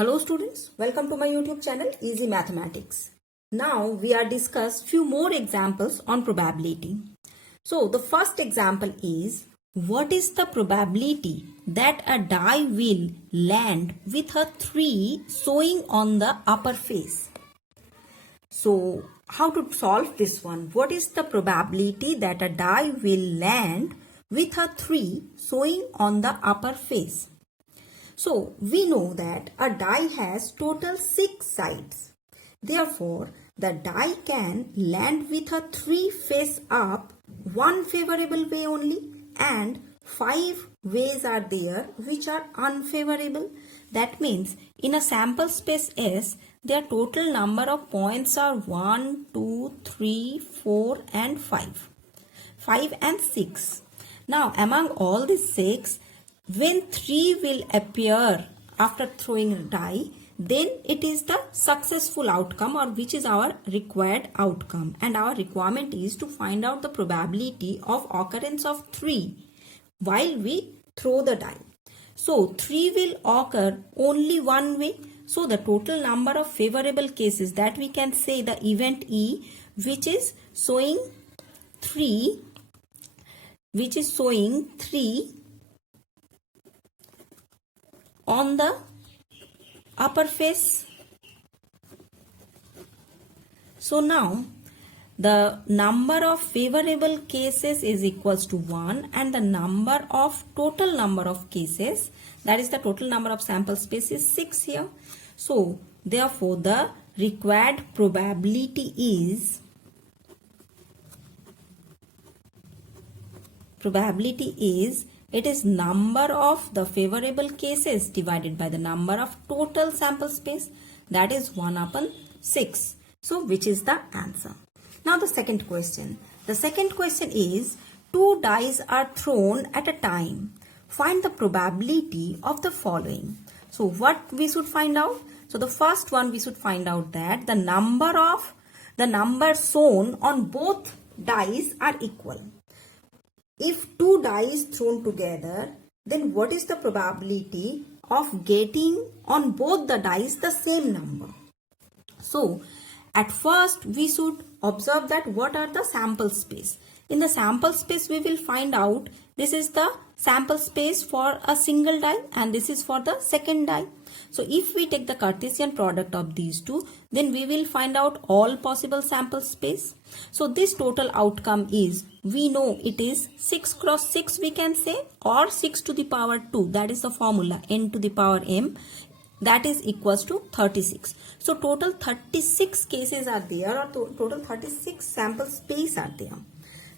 Hello students, welcome to my YouTube channel Easy Mathematics. Now we are discuss few more examples on probability. So the first example is, what is the probability that a die will land with a 3 showing on the upper face? So how to solve this one? What is the probability that a die will land with a 3 showing on the upper face? So we know that a die has total 6 sides. Therefore, the die can land with a 3 face up, one favorable way only, and 5 ways are there which are unfavorable. That means in a sample space S, their total number of points are 1, 2, 3, 4 and 5. 5 and 6. Now among all these 6, when 3 will appear after throwing a die, then it is the successful outcome, or which is our required outcome, and our requirement is to find out the probability of occurrence of 3 while we throw the die. So 3 will occur only one way. So the total number of favorable cases, that we can say the event E, which is showing 3 on the upper face. So now the number of favorable cases is equals to 1, and the number of total number of cases, that is the total number of sample space, is 6 here. So therefore the required probability is it is number of the favorable cases divided by the number of total sample space, that is 1 upon 6. So which is the answer? Now the second question. The second question is, 2 dice are thrown at a time. Find the probability of the following. So what we should find out? So the first one, we should find out that the number shown on both dice are equal. If 2 dice thrown together, then what is the probability of getting on both the dice the same number? So at first we should observe that what are the sample space. In the sample space we will find out this is the sample space for a single die and this is for the second die. So if we take the Cartesian product of these two, then we will find out all possible sample space. So this total outcome is, we know it is 6 cross 6 we can say, or 6 to the power 2, that is the formula, n to the power m, that is equals to 36. So total 36 cases are there, or total 36 sample space are there.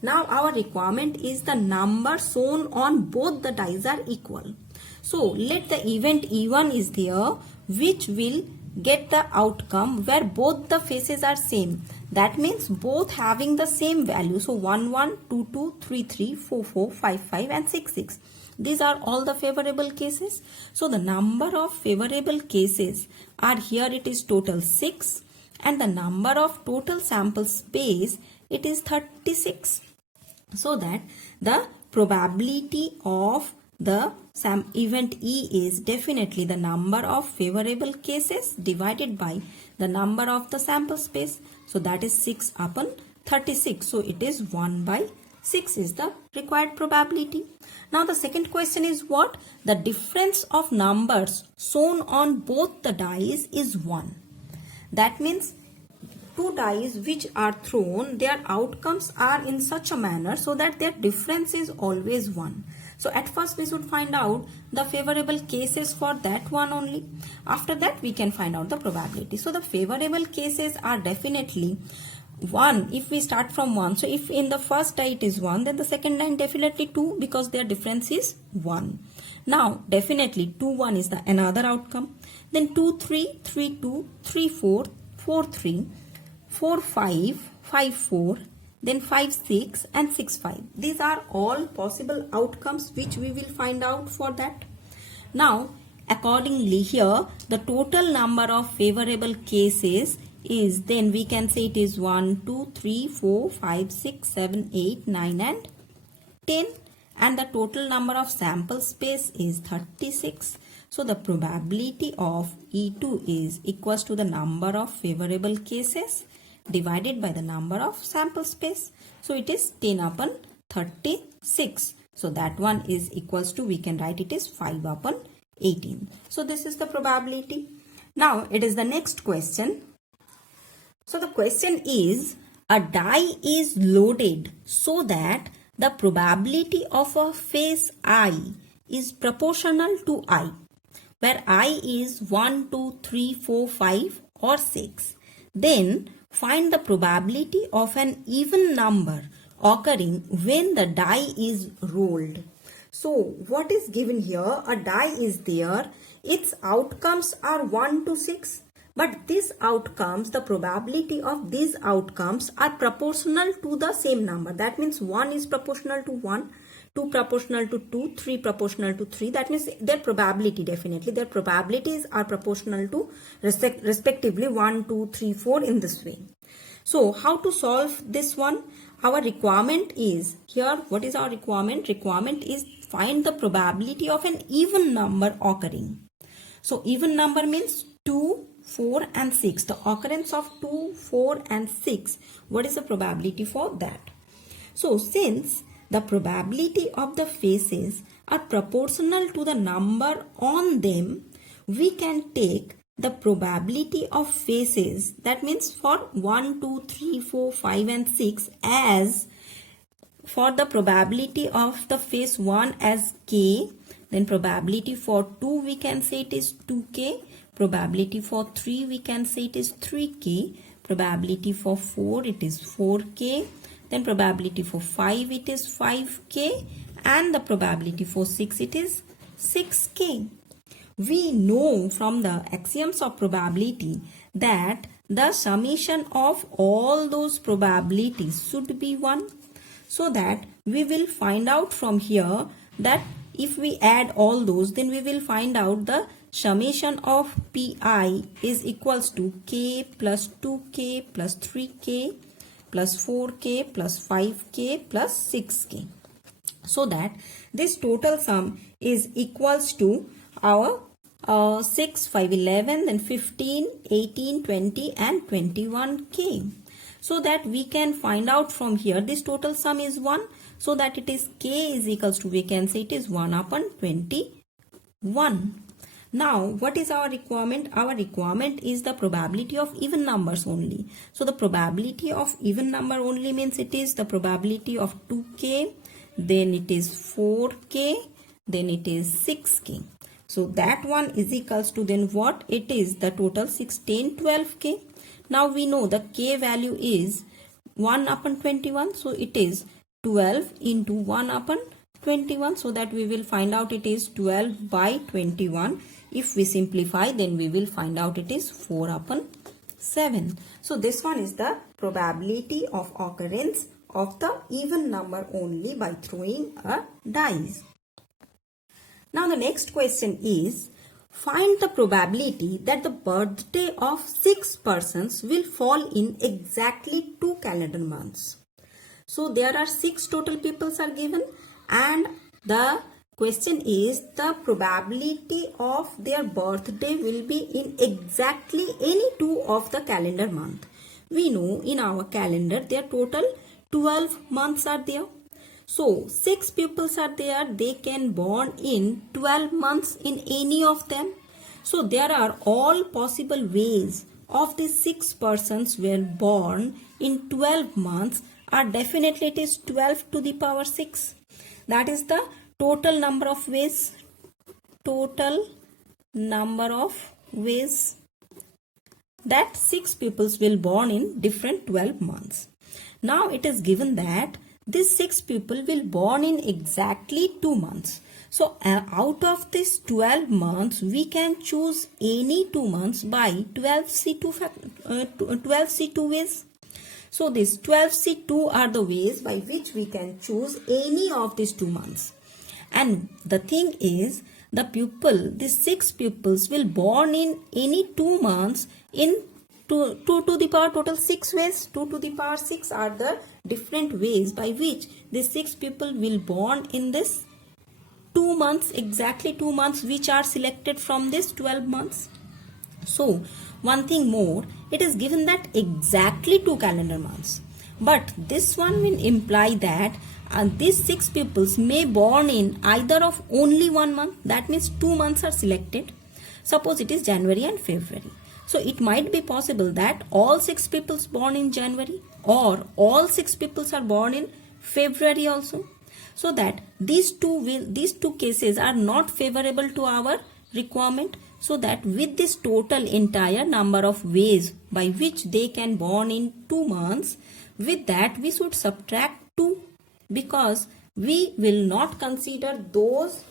Now our requirement is the number shown on both the dice are equal. So let the event E1 is there, which will get the outcome where both the faces are same. That means both having the same value. So 1, 1, 2, 2, 3, 3, 4, 4, 5, 5 and 6, 6. These are all the favorable cases. So the number of favorable cases are here, it is total 6, and the number of total sample space, it is 36. So that the probability of the event E is definitely the number of favorable cases divided by the number of the sample space. So that is 6 upon 36. So it is 1 by 6 is the required probability. Now the second question is what? The difference of numbers shown on both the dice is 1. That means 2 dice which are thrown, their outcomes are in such a manner so that their difference is always 1. So at first we should find out the favorable cases for that one only. After that we can find out the probability. So the favorable cases are definitely 1 if we start from 1. So if in the first die it is 1, then the second die definitely 2, because their difference is 1. Now definitely 2, 1 is the another outcome. Then 2, 3, 3, 2, 3, 4, 4, 3, 4, 5, 5, 4, then 5, 6 and 6, 5. These are all possible outcomes which we will find out for that. Now accordingly here the total number of favorable cases is, then we can say it is 1, 2, 3, 4, 5, 6, 7, 8, 9 and 10, and the total number of sample space is 36. So the probability of E2 is equals to the number of favorable cases divided by the number of sample space. So it is 10 upon 36. So that one is equals to, we can write it is 5 upon 18. So this is the probability. Now it is the next question. So the question is, a die is loaded so that the probability of a face I is proportional to I, where I is 1, 2, 3, 4, 5 or 6. Then find the probability of an even number occurring when the die is rolled. So what is given here? A die is there. Its outcomes are 1 to 6. But these outcomes, the probability of these outcomes are proportional to the same number. That means 1 is proportional to 1, 2 proportional to 2, 3 proportional to 3. That means their probability, definitely their probabilities are proportional to respectively 1, 2, 3, 4 in this way. So how to solve this one? Our requirement is here. What is our requirement? Requirement is find the probability of an even number occurring. So even number means 2, 4 and 6. The occurrence of 2, 4 and 6. What is the probability for that? So since the probability of the faces are proportional to the number on them, we can take the probability of faces, that means for 1, 2, 3, 4, 5 and 6, as for the probability of the face 1 as k, then probability for 2 we can say it is 2k, probability for 3 we can say it is 3k, probability for 4 it is 4k, then probability for 5 it is 5k, and the probability for 6 it is 6k. We know from the axioms of probability that the summation of all those probabilities should be 1. So that we will find out from here that if we add all those, then we will find out the summation of pi is equals to k plus 2k plus 3k plus 4k plus 5k plus 6k. So that this total sum is equals to our 6, 5, 11, then 15, 18, 20 and 21k. So that we can find out from here this total sum is 1. So that it is k is equals to, we can say it is 1 upon 21. Now what is our requirement? Our requirement is the probability of even numbers only. So the probability of even number only means it is the probability of 2k, then it is 4k, then it is 6k. So that one is equals to, then what it is, the total 16, 12k. Now we know the k value is 1 upon 21. So it is 12 into 1 upon 21. So that we will find out it is 12 by 21. If we simplify, then we will find out it is 4 upon 7. So this one is the probability of occurrence of the even number only by throwing a dice. Now the next question is, find the probability that the birthday of 6 persons will fall in exactly 2 calendar months. So there are 6 total peoples are given, and the question is the probability of their birthday will be in exactly any 2 of the calendar month. We know in our calendar there total 12 months are there. So 6 pupils are there, they can born in 12 months in any of them. So there are all possible ways of the 6 persons were born in 12 months are definitely it is 12 to the power 6. That is the total number of ways. Total number of ways that 6 pupils will born in different 12 months. Now it is given that these 6 people will born in exactly 2 months. So out of this 12 months, we can choose any 2 months by 12C2 ways. So these 12C2 are the ways by which we can choose any of these 2 months. And the thing is, the pupil, these 6 pupils will born in any 2 months in 2 to the power total 6 ways. 2 to the power 6 are the different ways by which these 6 people will born in this 2 months, exactly 2 months which are selected from this 12 months. So one thing more, it is given that exactly 2 calendar months. But this one will imply that these 6 pupils may born in either of only 1 month. That means 2 months are selected. Suppose it is January and February. So it might be possible that all 6 pupils born in January or all 6 pupils are born in February also. So that these two cases are not favorable to our requirement. So that with this total entire number of ways by which they can born in 2 months, with that we should subtract 2, because we will not consider those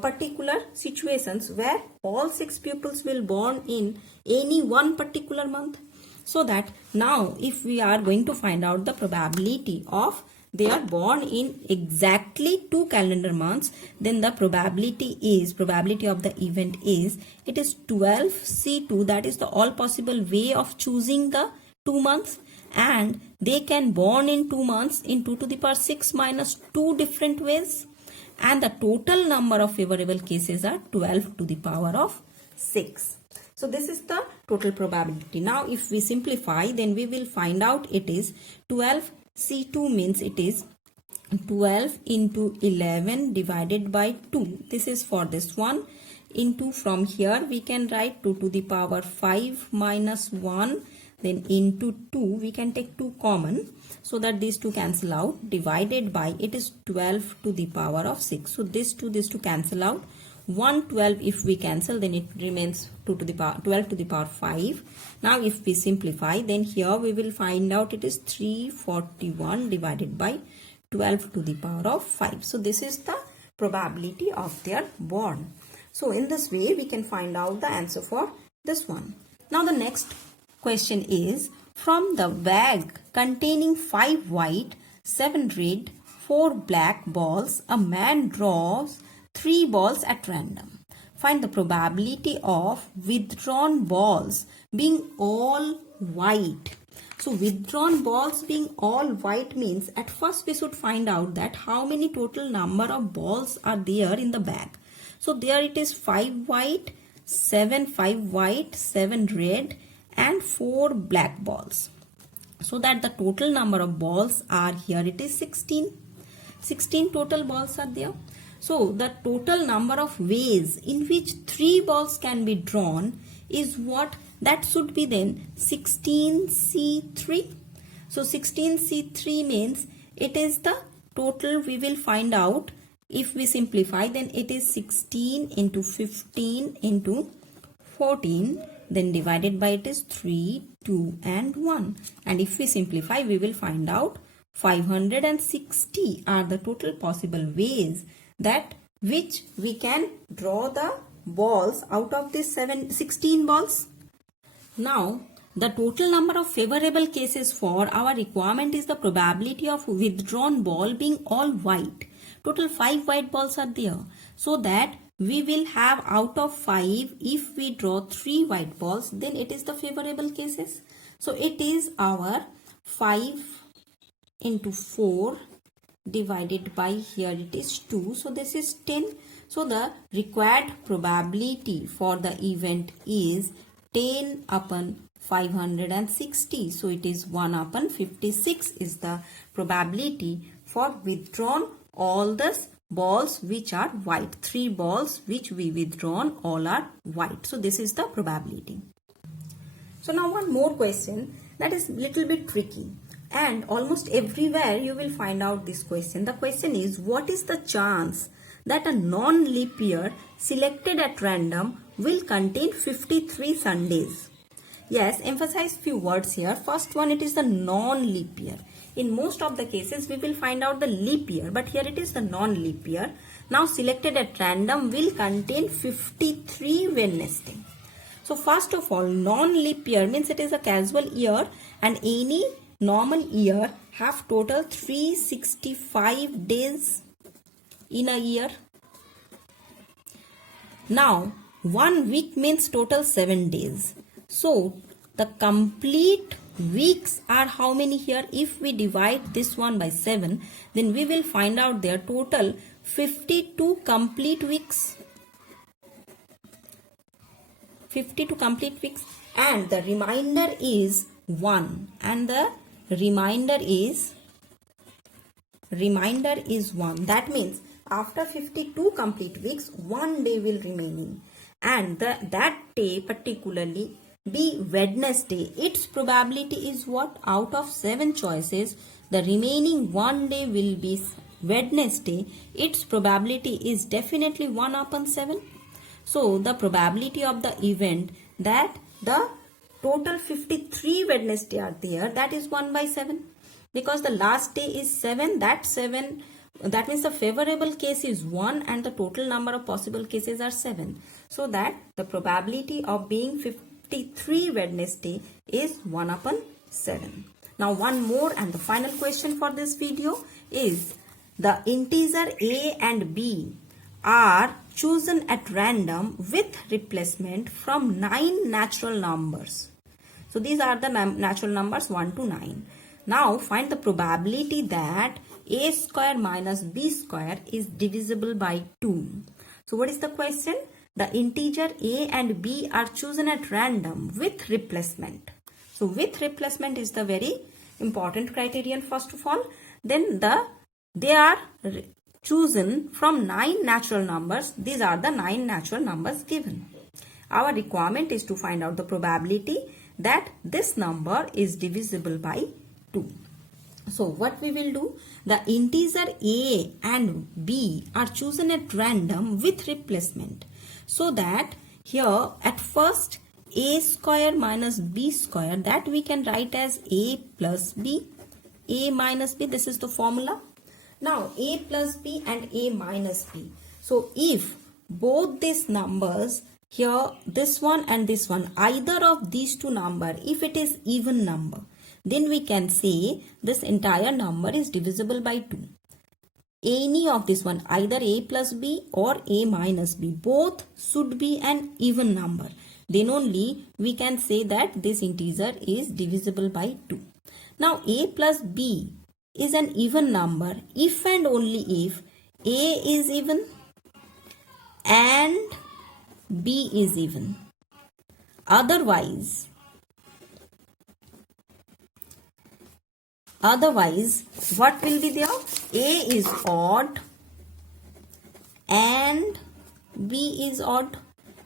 particular situations where all 6 pupils will born in any one particular month. So that now if we are going to find out the probability of they are born in exactly 2 calendar months, then the probability of the event is, it is 12C2, that is the all possible way of choosing the 2 months, and they can born in 2 months in 2 to the power 6 minus 2 different ways, and the total number of favorable cases are 12 to the power of 6. So this is the total probability. Now if we simplify, then we will find out it is 12C2 means it is 12 into 11 divided by 2. This is for this one. Into, from here we can write 2 to the power 5 minus 1. Then into 2 we can take 2 common, so that these 2 cancel out, divided by, it is 12 to the power of 6. So this 2 cancel out. 112 if we cancel, then it remains 2 to the power 12 to the power 5. Now if we simplify, then here we will find out it is 341 divided by 12 to the power of 5. So this is the probability of their born. So in this way we can find out the answer for this one. Now the next question is, from the bag containing 5 white, 7 red, 4 black balls, a man draws 3 balls at random. Find the probability of withdrawn balls being all white. So withdrawn balls being all white means, at first we should find out that how many total number of balls are there in the bag. So there it is 5 white, 7 red and 4 black balls. So that the total number of balls are, here it is 16. 16 total balls are there. So the total number of ways in which 3 balls can be drawn is what? That should be then 16C3. So 16C3 means it is the total we will find out. If we simplify, then it is 16 into 15 into 14, then divided by it is 3, 2 and 1. And if we simplify, we will find out 560 are the total possible ways that which we can draw the balls out of this 16 balls. Now the total number of favorable cases for our requirement is the probability of withdrawn ball being all white. Total 5 white balls are there. So that we will have out of 5, if we draw 3 white balls, then it is the favorable cases. So it is our 5 into 4 divided by, here it is 2. So this is 10. So the required probability for the event is 10 upon 560. So it is 1 upon 56 is the probability for withdrawn all the balls which are white. 3 balls which we withdrawn all are white. So this is the probability. So now one more question that is little bit tricky, and almost everywhere you will find out this question. The question is, what is the chance that a non-leap year selected at random will contain 53 Sundays? Yes, emphasize few words here. First one, it is the non-leap year. In most of the cases, we will find out the leap year, but here it is the non-leap year. Now selected at random will contain 53 when nesting. So first of all, non-leap year means it is a casual year, and any normal year have total 365 days in a year. Now 1 week means total 7 days. So the complete weeks are how many here? If we divide this one by 7, then we will find out their total 52 complete weeks. 52 complete weeks, and the remainder is 1, and the remainder is 1. That means after 52 complete weeks, 1 day will remaining, and that day particularly be Wednesday. Its probability is what? Out of 7 choices, the remaining 1 day will be Wednesday. Its probability is definitely 1 upon 7. So the probability of the event that the total 53 Wednesday are there, that is 1 by 7. Because the last day is 7, that means the favorable case is 1 and the total number of possible cases are 7. So that the probability of being 53 Wednesday is 1 upon 7. Now one more and the final question for this video is, the integer a and b are chosen at random with replacement from 9 natural numbers. So these are the natural numbers 1 to 9. Now find the probability that a square minus b square is divisible by 2. So what is the question? The integer a and b are chosen at random with replacement. So with replacement is the very important criterion first of all. Then they are chosen from 9 natural numbers. These are the 9 natural numbers given. Our requirement is to find out the probability that this number is divisible by 2. So what we will do, the integer a and b are chosen at random with replacement. So that here at first a square minus b square, that we can write as a plus b, a minus b, this is the formula. Now a plus b and a minus b. So if both these numbers here, this one and this one, either of these two number, if it is even number, then we can say this entire number is divisible by 2. Any of this one, either a plus b or a minus b, both should be an even number. Then only we can say that this integer is divisible by 2. Now a plus b is an even number if and only if a is even and b is even. Otherwise, what will be there? A is odd and b is odd,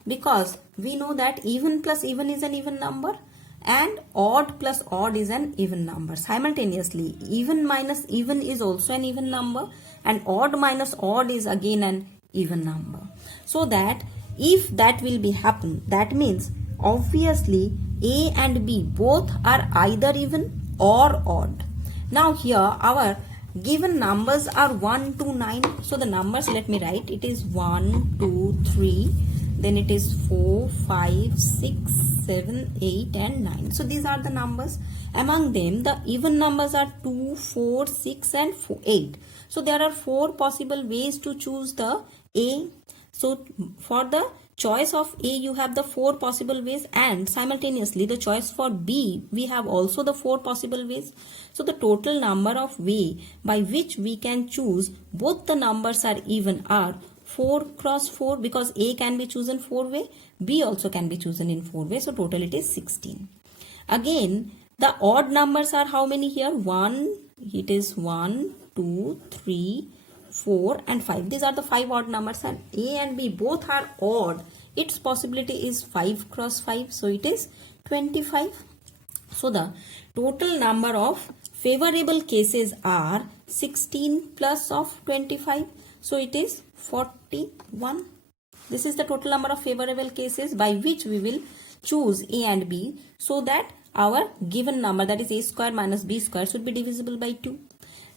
because we know that even plus even is an even number and odd plus odd is an even number. Simultaneously, even minus even is also an even number and odd minus odd is again an even number. So that if that will be happen, that means obviously a and b both are either even or odd. Now here our given numbers are 1 to 9. So the numbers, let me write, it is 1, 2, 3, then it is 4, 5, 6, 7, 8 and 9. So these are the numbers. Among them the even numbers are 2, 4, 6 and 8. So there are 4 possible ways to choose the a. So for the choice of a you have the 4 possible ways, and simultaneously the choice for b we have also the 4 possible ways. So the total number of way by which we can choose both the numbers are even are 4 cross 4, because a can be chosen 4 way, b also can be chosen in 4 way. So total it is 16. Again the odd numbers are how many here? 1, it is 1, 2, 3, 4 and 5. These are the 5 odd numbers, and a and b both are odd. Its possibility is 5 cross 5, so it is 25. So the total number of favorable cases are 16 plus of 25, so it is 41. This is the total number of favorable cases by which we will choose a and b, so that our given number, that is a square minus b square, should be divisible by 2.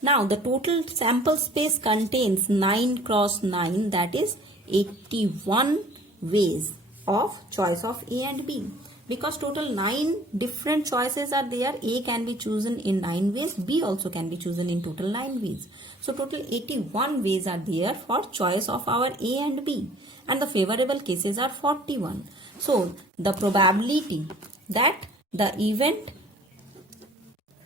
Now the total sample space contains 9 cross 9, that is 81 ways of choice of a and b. Because total 9 different choices are there, a can be chosen in 9 ways, b also can be chosen in total 9 ways. So total 81 ways are there for choice of our a and b, and the favorable cases are 41. So the probability that the event,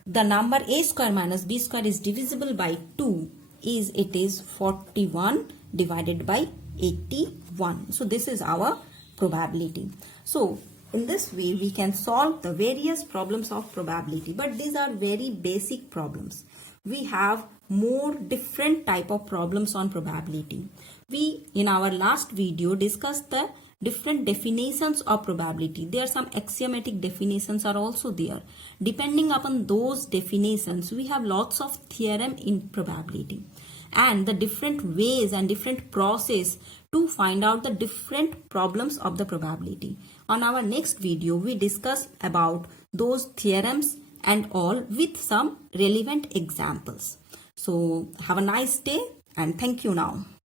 the number a square minus b square is divisible by 2 is it is 41 divided by 81. So this is our probability. So in this way we can solve the various problems of probability, but these are very basic problems. We have more different type of problems on probability. We in our last video discussed the different definitions of probability. There are some axiomatic definitions are also there. Depending upon those definitions, we have lots of theorem in probability and the different ways and different process to find out the different problems of the probability. On our next video, we discuss about those theorems and all with some relevant examples. So have a nice day and thank you now.